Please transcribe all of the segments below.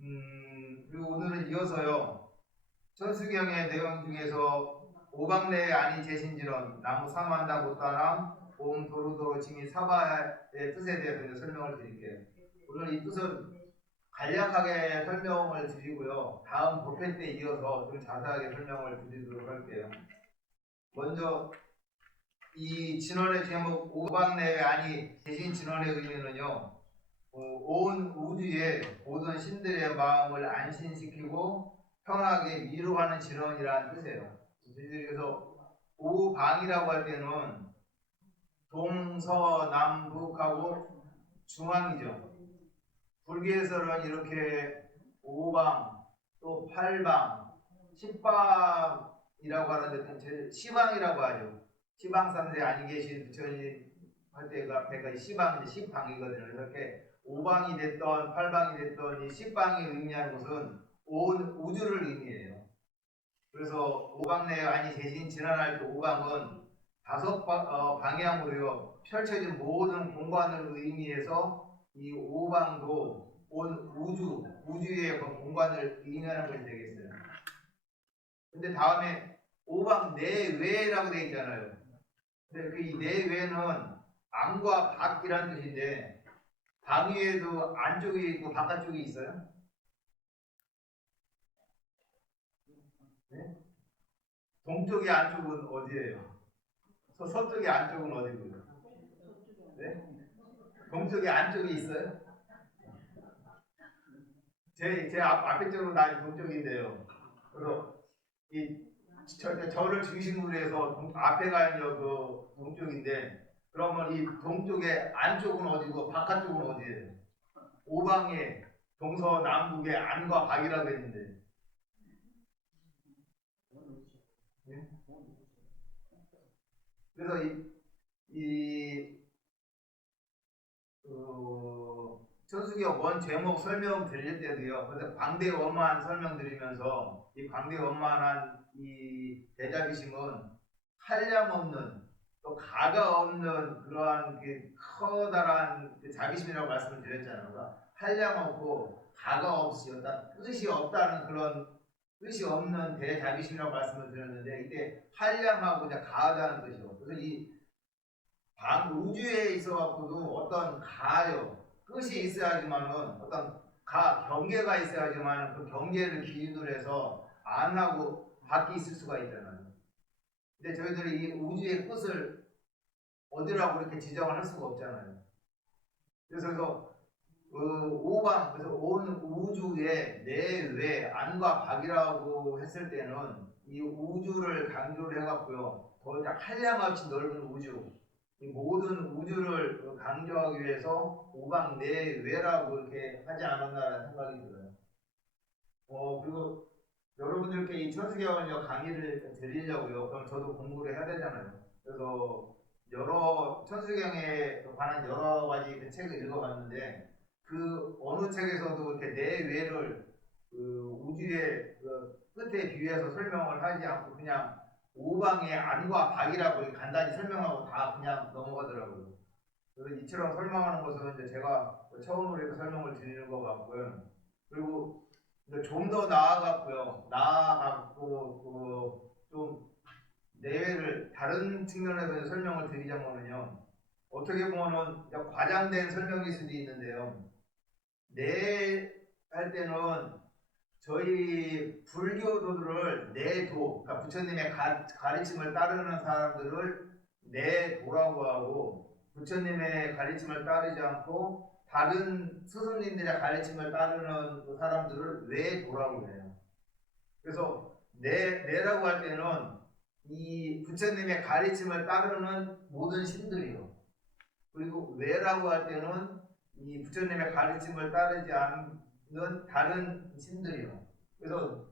그리고 오늘은 이어서요. 천수경의 내용 중에서 오박내에 아니 제신지론 나무 사만다 못다남 옴 도루도로 칭이 사바의 뜻에 대해서 이제 설명을 드릴게요. 오늘 이 뜻은 간략하게 설명을 드리고요. 다음 법회 때 이어서 좀 자세하게 설명을 드리도록 할게요. 먼저 이 진원의 제목 오박내에 아니 제신 진원의 의미는요. 온 우주의 모든 신들의 마음을 안심시키고 편하게 위로하는 진원이라는 뜻이에요. 그래서 오방이라고 할 때는 동서남북하고 중앙이죠. 불교에서는 이렇게 오방, 또 팔방, 십방이라고 하는데 시방이라고 하죠. 시방 3세 아니 계신 부처님 할 때가 시방, 십방이거든요. 이렇게 오방이 됐던 팔방이 됐던 이 십방이 의미하는 것은 온 우주를 의미해요. 그래서 오방내 아니 제신 진안할 때 오방은 다섯 방향으로 펼쳐진 모든 공간을 의미해서 이 오방도 온 우주의 공간을 의미하는 것이 되겠어요. 근데 다음에 오방 내외라고 되어 있잖아요. 근데 그 이 내외는 안과 밖이라는 뜻인데 방 위에도 안쪽이 있고 바깥쪽이 있어요? 네? 동쪽의 안쪽은 어디예요? 서쪽의 안쪽은 어디고요? 네? 동쪽의 안쪽이 있어요? 제 앞에 쪽은 다 동쪽인데요. 그래서 저를 중심으로 해서 앞에가 이제 그 동쪽인데 그러면 이 동쪽의 안쪽은 어디고 바깥쪽은 어디예요? 오방에 동서남북의 안과 박이라고 했는데 네? 그래서 천수경 원 제목 설명 드릴 때도요. 그래서 광대원만 설명드리면서 이 광대원만한 이 대자비심은 한량없는 또 가가 없는 그러한 그 커다란 그 자비심이라고 말씀을 드렸잖아요. 그러니까 한량 없고 가가 없이 어떤 뜻이 없다는 그런 뜻이 없는 대자비심이라고 말씀을 드렸는데 이때 한량하고 이제 가하다는 뜻이요. 그래서 이 우주에 있어갖고도 어떤 가요 끝이 있어야지만은 어떤 경계가 있어야지만 그 경계를 기준으로 해서 안 하고 밖에 있을 수가 있잖아요. 근데 저희들이 이 우주의 끝을 어디라고 이렇게 지정을 할 수가 없잖아요. 그래서 오방, 그래서 온 우주의 내외 안과 밖이라고 했을 때는 이 우주를 강조를 해갖고요. 더 이상 한량없이 넓은 우주, 이 모든 우주를 강조하기 위해서 오방 내외라고 이렇게 하지 않았나라는 생각이 들어요. 그리고 여러분들께 이 천수경을 강의를 드리려고요. 그럼 저도 공부를 해야 되잖아요. 그래서 여러 천수경에 관한 여러 가지 그 책을 읽어봤는데 그 어느 책에서도 이렇게 내외를 그 우주의 그 끝에 비유해서 설명을 하지 않고 그냥 오방의 안과 밖이라고 간단히 설명하고 다 그냥 넘어가더라고요. 그래서 이처럼 설명하는 것은 이제 제가 처음으로 이렇게 설명을 드리는 것 같고요. 그리고 좀 더 나아가고 좀 내외를 다른 측면에서 설명을 드리자면요. 어떻게 보면은 과장된 설명일 수도 있는데요. 할 때는 저희 불교도들을 내도, 그러니까 부처님의 가르침을 따르는 사람들을 내도라고 하고 부처님의 가르침을 따르지 않고 다른 스승님들의 가르침을 따르는 그 사람들을 외도라고 해요. 그래서 내라고 할 때는 이 부처님의 가르침을 따르는 모든 신들이요. 그리고 외라고 할 때는 이 부처님의 가르침을 따르지 않는 다른 신들이요. 그래서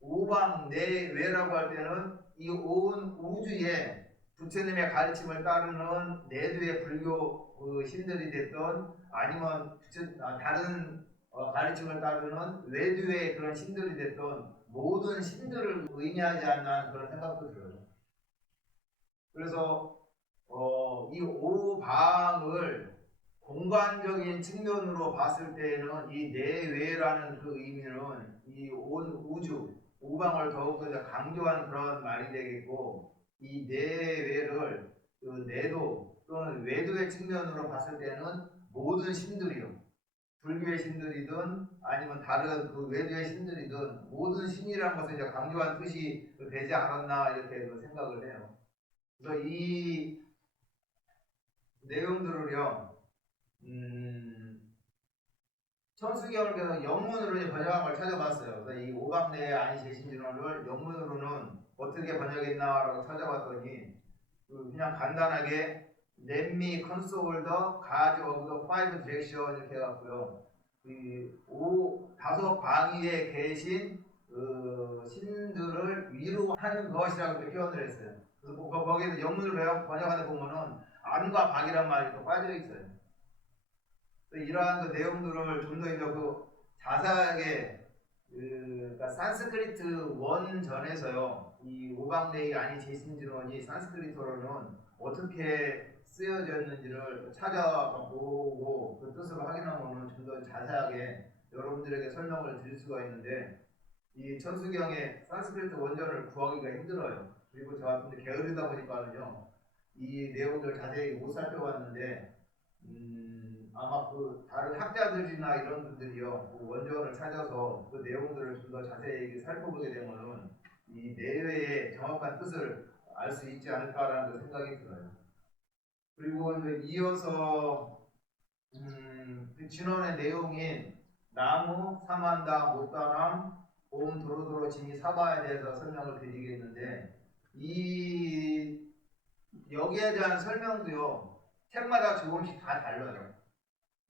오방 내외라고 할 때는 이 온 우주에 부처님의 가르침을 따르는 내두의 불교 신들이 됐던 아니면 다른 가르침을 따르는 외두의 그런 신들이 됐던 모든 신들을 의미하지 않나 그런 생각도 들어요. 그래서 이 오방을 공간적인 측면으로 봤을 때는 이 내외라는 그 의미는 이 온 우주, 오방을 더욱 강조한 그런 말이 되겠고, 이 내외를 그 내도 또는 외도의 측면으로 봤을 때는 모든 신들이요. 불교의 신들이든 아니면 다른 그 외도의 신들이든 모든 신이라는 것을 이제 강조한 뜻이 되지 않았나 이렇게 생각을 해요. 그래서 이 내용들을요, 천수경을 영문으로 이제 번역한 걸 찾아봤어요. 그래서 이 오감내의 아니 제신진언을 영문으로는 어떻게 번역했나라고 찾아봤더니 그냥 간단하게 Let me console the God of the five directions 이렇게 해갖고요. 다섯 방위에 계신 신들을 위로하는 것이라고 이렇게 표현을 했어요. 그래서 거기에서 영문으로 번역하는 보면은 안과 박이란 말이 또 빠져 있어요. 이러한 그 내용들을 좀 더 자세하게 그러니까 산스크리트 원전에서요, 이 오감내의 아니 제신진원이 산스크리트어로는 어떻게 쓰여졌는지를 찾아보고 그 뜻을 확인하면 좀 더 자세하게 여러분들에게 설명을 드릴 수가 있는데, 이 천수경의 산스크리트 원전을 구하기가 힘들어요. 그리고 저 같은 데 게으르다 보니까는요, 이 내용을 자세히 못 살펴봤는데, 아마 그 다른 학자들이나 이런 분들이요, 그 원전을 찾아서 그 내용들을 좀 더 자세히 살펴보게 되면은 이 내외의 정확한 뜻을 알 수 있지 않을까라는 생각이 들어요. 그리고 이제 이어서 그 진원의 내용인 나무, 사만다, 못다람, 옴, 도로도로, 지미, 사바에 대해서 설명을 드리겠는데, 이 여기에 대한 설명도요, 책마다 조금씩 다 달라요.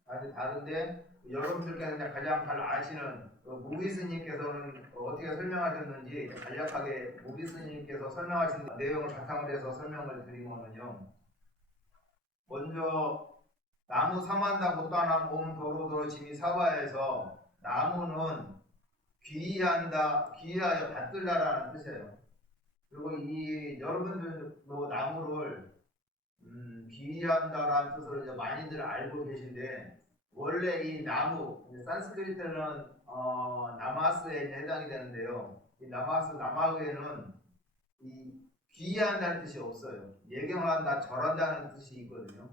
아주 다른데 여러분들께서 그냥 가장 잘 아시는 무비스님께서는 어떻게 설명하셨는지 간략하게 무비스님께서 설명하신 내용을 바탕으로 해서 설명을 드리면요, 먼저 나무 사만다 못다남 옴 도로도로 지미 사바에서 나무는 귀의하여 받들다라는 뜻이에요. 그리고 이 여러분들도 나무를 귀의한다라는 뜻으로 이제 많이들 알고 계신데, 원래 이 나무, 산스크리트는 나마스에 해당이 되는데요. 이 남아어에는 이 귀의한다는 뜻이 없어요. 예경한다, 절한다는 뜻이 있거든요.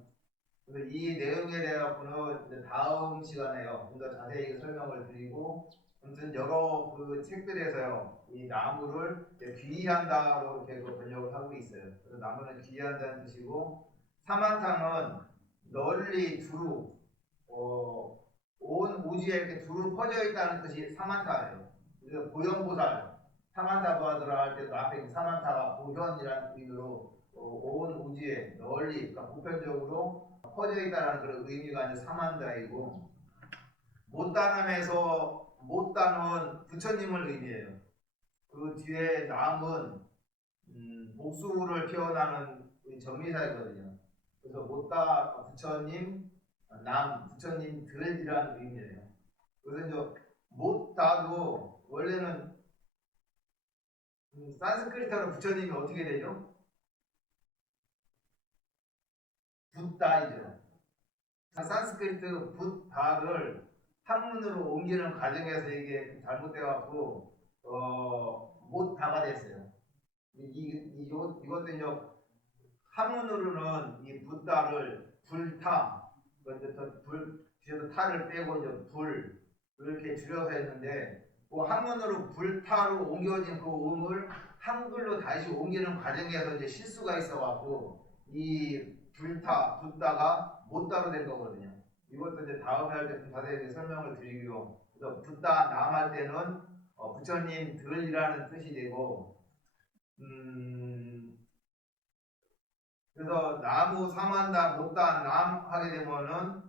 그래서 이 내용에 대해서는 다음 시간에요, 좀 더 자세히 설명을 드리고, 아무튼 여러 그 책들에서요, 이 나무를 귀의한다로 이렇게 번역을 하고 있어요. 그래서 나무는 귀의한다는 뜻이고, 사만탕은 널리 두루, 온 우주에 이렇게 두루 퍼져 있다는 뜻이 사만타예요. 그래서 보현보살, 사만타바드라 할 때도 앞에 사만타가 보현이라는 의미로 온 우주에 널리, 그러니까 보편적으로 퍼져 있다는 그런 의미가 이제 사만다이고, 못다남에서 못다는 부처님을 의미해요. 그 뒤에 남은 복수를 표현하는 전미사이거든요. 그래서 못다 부처님, 남 부처님들이라는 의미예요. 그래서 이제 못다도 원래는 산스크리트어로 부처님이 어떻게 되죠? 붓다이죠. 산스크리트 붓다를 한문으로 옮기는 과정에서 이게 잘못돼갖고 못다가 됐어요. 이것도 이제 한문으로는 이 붓다를 불타, 뒤에서 타를 빼고 이제 불 이렇게 줄여서 했는데, 그 한문으로 불타로 옮겨진 그 음을 한글로 다시 옮기는 과정에서 이제 실수가 있어갖고 이 붓다가 못다로 된 거거든요. 이것도 이제 다음에 할 때 좀 자세히 설명을 드리고요. 그래서 붓다 남 할 때는 부처님들이라는 뜻이 되고, 그래서 나무 사만다 못다 남 하게 되면은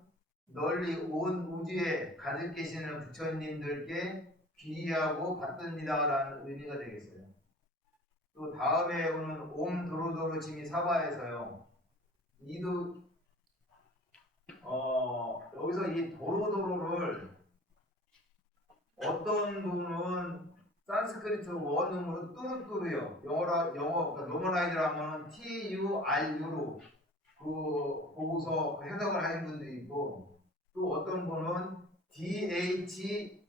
널리 온 우주에 가득 계시는 부처님들께 귀의하고 받듭니다라는 의미가 되겠어요. 또 다음에 오는 옴 도로도로 지미 사바에서요, 이도 여기서 이 도로도로를 어떤 분은 산스크리트 원음으로 뚜루뚜루요. 영어 그러니까 노멀아이드로 하면은 TURU로 그 보고서 그 해석을 하신 분도 있고 또 어떤 분은 DHURU로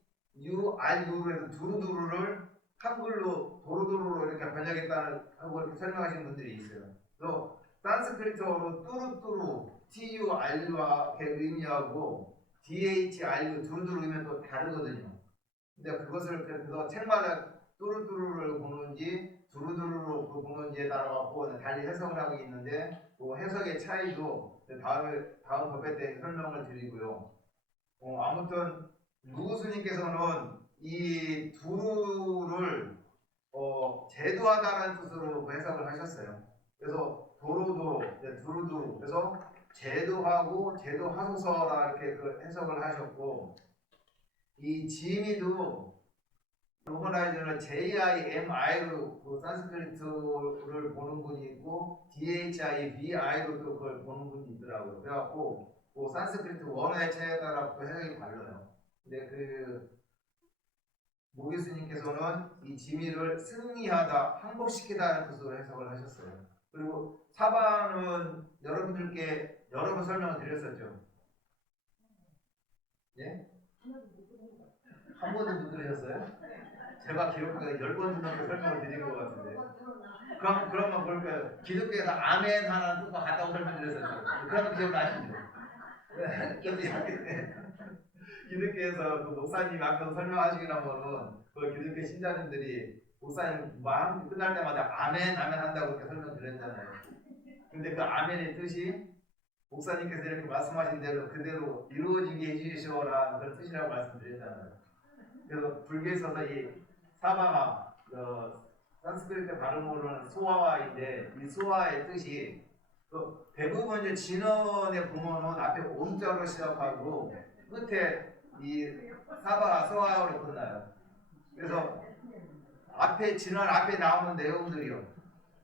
해서 두루두루를 한글로 도루도루로 이렇게 번역했다는 하고 이렇게 설명하시는 분들이 있어요. 또 산스크리트어로 뚜루뚜루 TURU와 의미하고 DHRU 두루두루면 또 다르거든요. 근데 그것을 그래서 책마다 뚜루뚜루를 보는지 두루두루로 보는지에 따라 갖고 달리 해석을 하고 있는데 그 해석의 차이도 다음 법회 때 설명을 드리고요. 아무튼 누구스님께서는 이 두루를 제도하다라는 뜻으로 해석을 하셨어요. 그래서 도로도로, 두루두루. 그래서 제도하고 제도하소서라 이렇게 그 해석을 하셨고, 이 지미도 로머라이저는 JIMI로 그 산스크리트를 보는 분이 있고 DHIVI로 또 그걸 보는 분이 있더라고요. 그래갖고 그 산스크리트 원어의 차이에 따라 그 해석이 달라요. 근데 그 모기스님께서는 이 지미를 승리하다, 항복시키다는 뜻으로 해석을 하셨어요. 그리고 사바는 여러분들께 여러 번 설명을 드렸었죠. 예? 한 번도 못 들으셨어요? 제가 기록하기에 10번 정도 설명을 드린 것 같은데. 그러면 볼까요? 기독교에서 아멘 하나는 또 같다고 설명드렸었죠. 그러면 기억나시죠? 기독교에서 그 목사님 앞에서 설명하시긴 하면은 그 기독교 신자님들이 목사님 마음 끝날 때마다 아멘 아멘 한다고 이렇게 설명드렸잖아요. 근데 그 아멘의 뜻이 목사님께서 이렇게 말씀하신 대로 그대로 이루어지게 해주시오라 그런 뜻이라고 말씀드렸잖아요. 그래서 불교에서도 이 사바마 산스크리트 발음으로는 소아와인데 이 소아의 뜻이 대부분 이제 진언에 보면은 앞에 옴자로 시작하고 끝에 이 사바가 소아로 끝나요. 그래서 앞에 진언 앞에 나오는 내용들이요.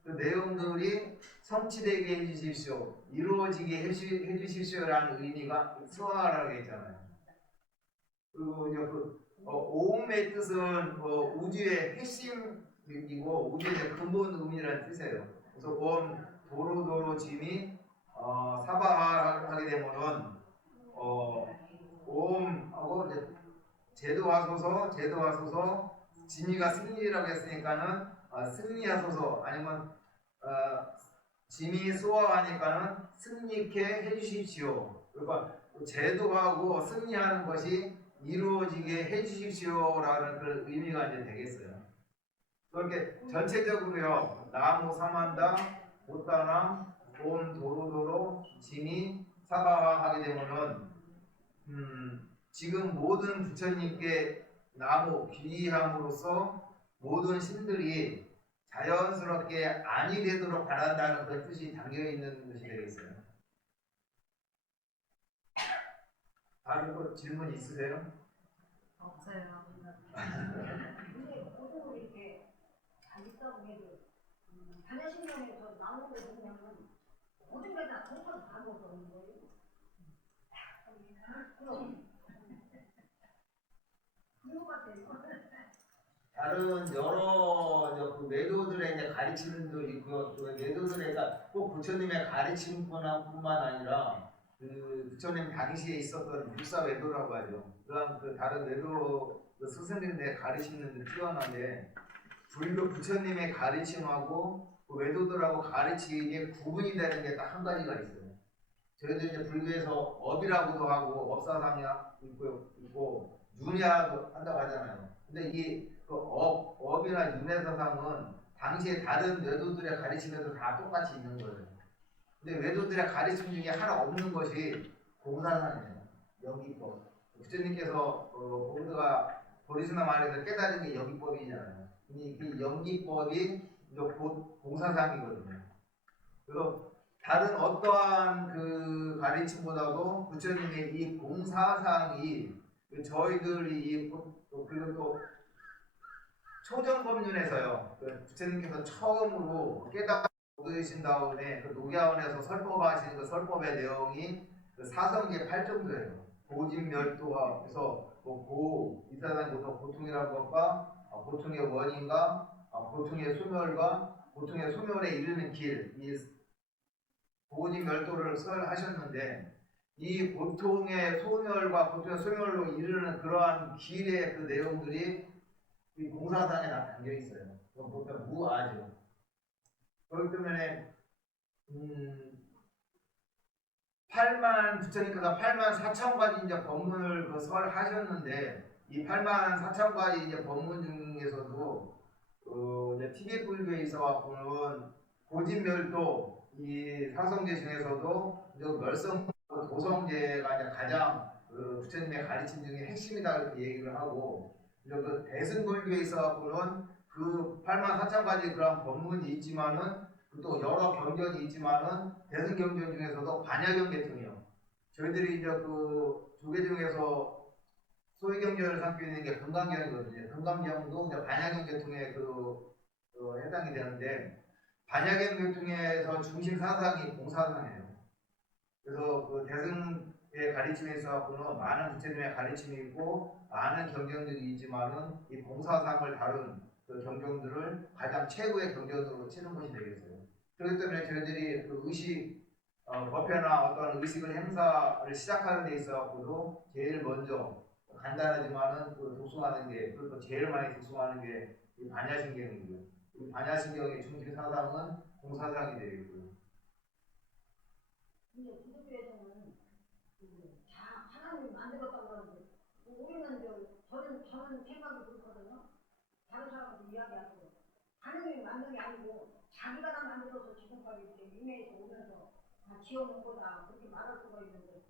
그 내용들이 성취되게 해주십시오, 이루어지게 해주십시오라는 의미가 소아라고 했잖아요. 그리고 이제 오음의 뜻은 우주의 핵심이고 우주의 근본 의미라는 뜻이에요. 그래서 온 도로도로 짐이 사바하게 되면은 오음하고 이제 제도하소서 짐이가 승리라고 했으니까는 승리하소서 아니면 짐이 수호하니까는 승리케 해주십시오. 그러니까 제도하고 승리하는 것이 이루어지게 해주십시오라는 그런 의미가 이제 되겠어요. 그렇게 전체적으로요, 나무 사만다, 못다나, 온 도로도로, 짐이 사바하게 되면은 지금 모든 부처님께 나무 귀의함으로써 모든 신들이 자연스럽게 안이 되도록 바란다는 그 뜻이 담겨 있는 것이 되겠어요. 다른 거 질문 있으세요? 없어요. 근데 보통 이렇게 자기성에도 반야신경에서 나오는 거 보면 모든 게 다 동선 다 먹는 거예요. 그럼 그거 같아요. 다른 여러 그 매도들의 이제 가르침도 있고 또 매도들의 꼭 부처님의 가르침뿐만 아니라 그 부처님 당시에 있었던 불사 외도라고 하죠. 그런 그 다른 외도 그 스승님들의 가르침은 뛰어난데 불교 부처님의 가르침하고 그 외도들하고 가르침이 구분이 되는 게 딱 한 가지가 있어요. 저희도 이제 불교에서 업이라고도 하고 업사상이야 있고 윤회라고 한다고 하잖아요. 근데 이 그 업이나 윤회사상은 당시에 다른 외도들의 가르침에도 다 똑같이 있는 거예요. 근데 외도들의 가르침 중에 하나 없는 것이 공사상이에요. 영기법. 부처님께서 본드가 보리스나 말에서 깨달은 게 영기법이잖아요. 그 영기법이 곧 공사상이거든요. 그래서 다른 어떠한 그 가르침보다도 부처님의 이 공사상이 저희들이 그리고 또 초정법륜에서요. 부처님께서 처음으로 깨닫고 얻으신 다음에 그 녹야원에서 설법하시는 그 설법의 내용이 그 사성제 8정도예요. 고진멸도와 그래서 이사단부터 고통이라는 것과 고통의 원인과 고통의 소멸과 고통의 소멸에 이르는 길, 이 고지멸도를 설하셨는데 이 고통의 소멸과 고통의 소멸로 이르는 그러한 길의 그 내용들이 이 공사상에 다 담겨 있어요. 그건 보통 무아죠. 그렇기 때문에 8만 부처님께서 8만 4천 가지 이제 법문을 그 설하셨는데 이 8만 4천 가지 이제 법문 중에서도 이제 티베트 불교에 있어갖고는 고진멸도 이 사성제 중에서도 이제 멸성 도성제가 이제 가장 그 부처님의 가르침 중에 핵심이다 이렇게 얘기를 하고 이제 그 대승불교에 있어갖고는 그 8만 4천 가지 그런 법문이 있지만은 또 여러 경전이 있지만은 대승경전 중에서도 반야경 계통이요. 저희들이 이제 그 조계 중에서 소위 경전을 삼고 있는 게 금강경이거든요. 금강경도 이제 반야경 계통에 해당이 되는데 반야경 계통에서 중심 사상이 공사상이에요. 그래서 그 대승의 가르침에 있어서는 많은 부처님의 가르침이 있고 많은 경전들이 있지만은 이 공사상을 다룬 그 경전들을 가장 최고의 경전으로 치는 것이 되겠어요. 그렇기 때문에 저희들이 그 의식 법회나 어떤 의식을 행사를 시작하는 데 있어서도 제일 먼저 간단하지만은 그 독송하는 게 그리고 제일 많이 독송하는 게 이 반야신경이고요. 이 반야신경의 중심 사상은 공사상이 되겠고요. 근데 기독교에서는 하나님 만들었다고 하는데 우리는 저는 생각이 그렇거든요. 다른 사람한테 이야기하고 하나님이 만든 게 아니고 자기가 다 만들어서 지금까지 이렇게 인내에서 오면서 다 지어놓은 거다 그렇게 말할 수가 있는데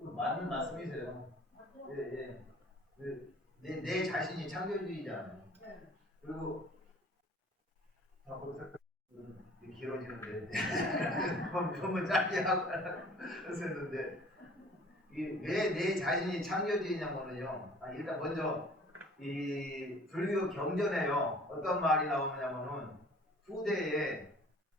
맞는 말씀이세요. 맞죠? 예. 내 자신이 창조주의잖아요. 네. 그리고 길어지는데 너무 짧게 하고 했었는데 왜 내 자신이 창조주의냐면요. 일단 먼저 이 불교 경전에요. 어떤 말이 나오냐면은 후대에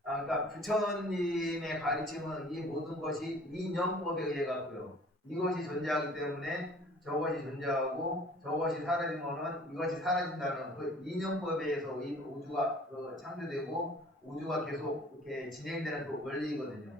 그러니까 부처님의 가르침은 이 모든 것이 이념법에 의해 갖고요. 이것이 존재하기 때문에 저것이 존재하고 저것이 사라지면은 이것이 사라진다는 그 이념법에 의해서 이 우주가 창조되고 우주가 계속 이렇게 진행되는 그 원리거든요.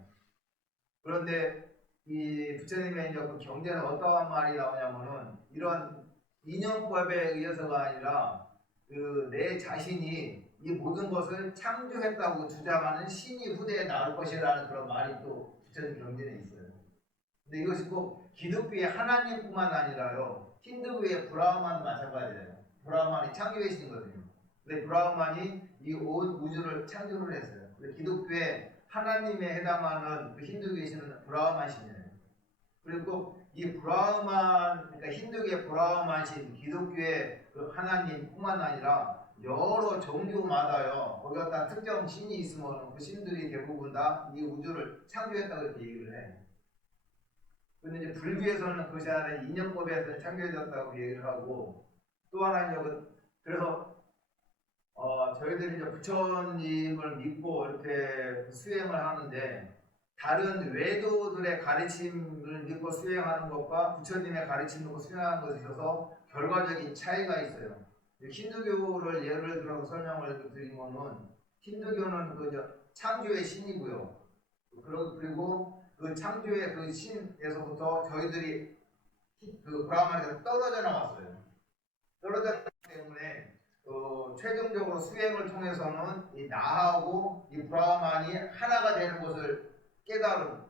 그런데 이 부처님의 이제 그 경전에 어떠한 말이 나오냐면은 이런 이념법에 의해서가 아니라 그 내 자신이 이 모든 것을 창조했다고 주장하는 신이 후대에 나올 것이라는 그런 말이 또 부처님 경전에 있어요. 근데 이것이 꼭 기독교의 하나님뿐만 아니라요. 힌두교의 브라흐만도 마찬가지예요. 브라흐만이 창조의 신이거든요. 근데 브라흐만이 이 온 우주를 창조를 했어요. 근데 기독교의 하나님에 해당하는 그 힌두교의 신은 브라흐만 신이에요. 그리고 이 브라흐만, 그러니까 힌두교의 브라흐만 신, 기독교의 그 하나님뿐만 아니라 여러 종교마다요. 거기 어떤 특정 신이 있으면 그 신들이 대부분 다 이 우주를 창조했다고 이렇게 얘기를 해. 근데 이제 불교에서는 그것이 아니라 인연법에서 창조해졌다고 얘기를 하고 또 하나 이제 그래서 저희들이 이제 부처님을 믿고 이렇게 수행을 하는데 다른 외도들의 가르침을 믿고 수행하는 것과 부처님의 가르침을 믿고 수행하는 것에 있어서 결과적인 차이가 있어요. 힌두교를 예를 들어서 설명을 드리면은 힌두교는 그 창조의 신이고요. 그리고 그 창조의 그 신에서부터 저희들이 그 브라흐만에서 떨어져 나왔어요. 떨어져 나왔기 때문에 최종적으로 수행을 통해서는 이 나하고 이 브라흐만이 하나가 되는 것을 깨달은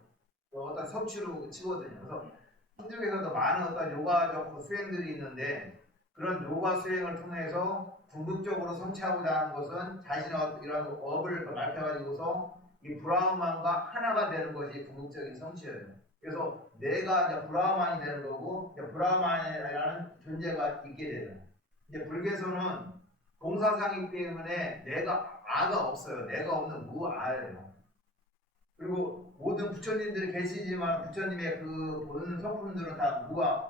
어떤 성취로 치거든요. 그래서 힌두교에서도 많은 어떤 요가적 수행들이 있는데 그런 요가 수행을 통해서 궁극적으로 성취하고자 하는 것은 자신의 이런 업을 밝혀가지고서 이 브라흐만과 하나가 되는 것이 궁극적인 성취예요. 그래서 내가 이제 브라흐만이 되는 거고 브라흐만이라는 존재가 있게 돼요. 이제 불교에서는 공사상이기 때문에 내가 아가 없어요. 내가 없는 무아예요. 그리고 모든 부처님들이 계시지만 부처님의 그 보는 성품들은 다 무아,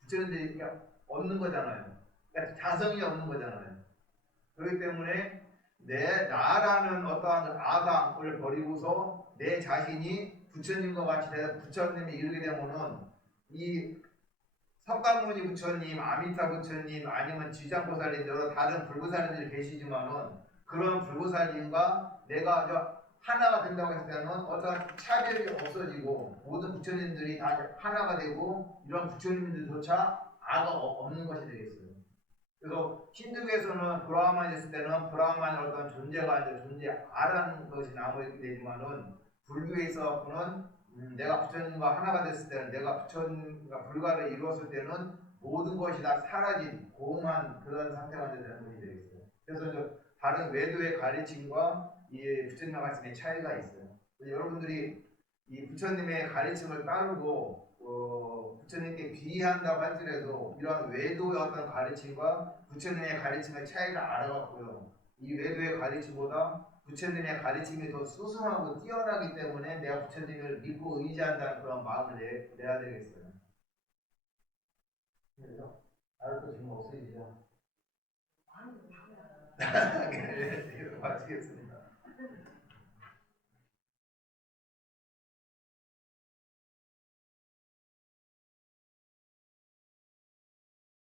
부처님들이 없는 거잖아요. 그러니까 자성이 없는 거잖아요. 그렇기 때문에 나라는 어떠한 아상을 버리고서 내 자신이 부처님과 같이 돼서 부처님이 이르게 되면은 이 석가모니 부처님, 아미타 부처님, 아니면 지장보살님 여러 다른 불보살님들이 계시지만은 그런 불보살님과 내가 하나가 된다고 했을 때는 어떤 차별이 없어지고 모든 부처님들이 다 하나가 되고 이런 부처님들조차 아가 없는 것이 되겠어요. 그래서 힌두교에서는 브라흐만이 있을 때는 브라흐만의 어떤 존재가 이제 존재 아라는 것이 나오게 되지만은 불교에서는 내가 부처님과 하나가 됐을 때는 내가 부처님과 불가를 이루었을 때는 모든 것이 다 사라진 공한 그런 상태가 되는 것이 되겠어요. 그래서 이제 다른 외도의 가르침과 이 부처님의 가르침의 차이가 있어요. 여러분들이 이 부처님의 가르침을 따르고 부처님께 비의한다고 할지라도 이러한 외도의 어떤 가르침과 부처님의 가르침의 차이를 알아갔고요. 이 외도의 가르침보다 부처님의 가르침이 더 수승하고 뛰어나기 때문에 내가 부처님을 믿고 의지한다는 그런 마음을 내야 되겠어요. 그래서 알고 지금 없으시죠? 아니, 마치겠습니다.